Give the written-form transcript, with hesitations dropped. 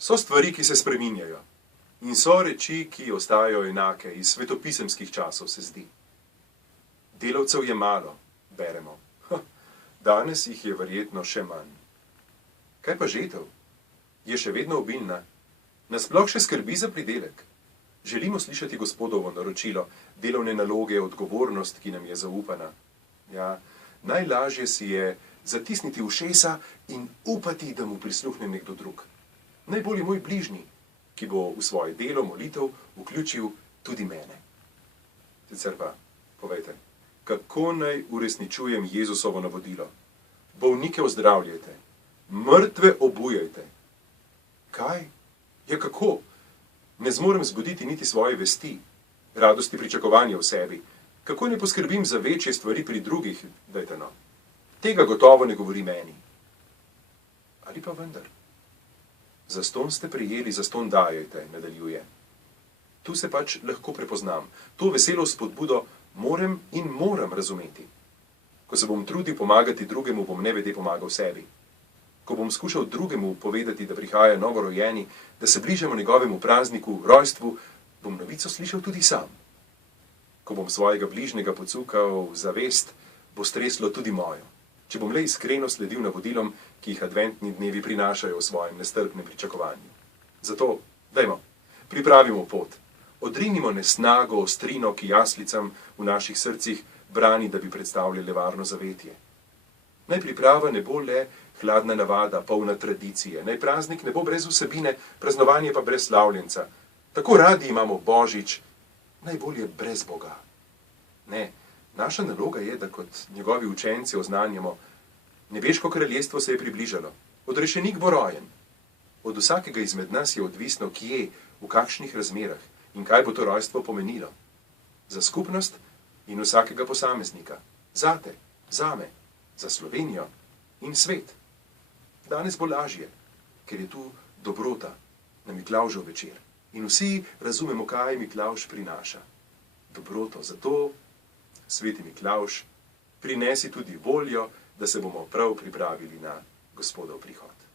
So stvari, ki se spreminjajo. In so reči, ki ostajajo enake, iz svetopisemskih časov se zdi. Delavcev je malo, beremo. Danes jih je verjetno še manj. Kaj pa žetev? Je še vedno obilna? Nas sploh še skrbi za pridelek? Želimo slišati Gospodovo naročilo, delovne naloge, odgovornost, ki nam je zaupana. Ja, najlažje si je zatisniti ušesa in upati, da mu prisluhne nekdo drug. Najbolj je moj bližnji, ki bo v svoje delo molitev vključil tudi mene. Sicer pa, povejte, kako naj uresničujem Jezusovo navodilo? Bolnike ozdravljajte, mrtve obujajte. Kaj? Ja, kako? Ne zmorem zbuditi niti svoje vesti, radosti pričakovanja v sebi. Kako ne poskrbim za večje stvari pri drugih, dajte no. Tega gotovo ne govori meni. Ali pa vendar? Zastonj ste prijeli, zastonj dajajte, nadaljuje. Tu se pač lahko prepoznam. To veselo spodbudo moram razumeti. Ko se bom trudil pomagati drugemu, bom nevede pomagal sebi. Ko bom skušal drugemu povedati, da prihaja novorojeni, da se bližamo njegovemu prazniku, rojstvu, bom novico slišal tudi sam. Ko bom svojega bližnjega pocukal v zavest, bo streslo tudi mojo. Če bom le iskreno sledil navodilom, ki jih adventni dnevi prinašajo v svojem nestrpnem pričakovanju. Zato, dajmo, pripravimo pot. Odrinimo nesnago, ostrino, ki jaslicam v naših srcih brani, da bi predstavljale varno zavetje. Naj priprava ne bo le hladna navada, polna tradicije. Naj praznik ne bo brez vsebine, praznovanje pa brez slavljenca. Tako radi imamo Božič, najbolje brez Boga. Ne, naša naloga je, da kot njegovi učenci oznanjamo, nebeško kraljestvo se je približalo, odrešenik bo rojen. Od vsakega izmed nas je odvisno, kje, v kakšnih razmerah in kaj bo to rojstvo pomenilo. Za skupnost in vsakega posameznika, zate, zame, za Slovenijo in svet. Danes bo lažje, ker je tu dobrota na Miklavžev večer. In vsi razumemo, kaj Miklavž prinaša. Dobroto, zato, sveti Miklavž, prinesi tudi voljo, da se bomo prav pripravili na Gospodov prihod.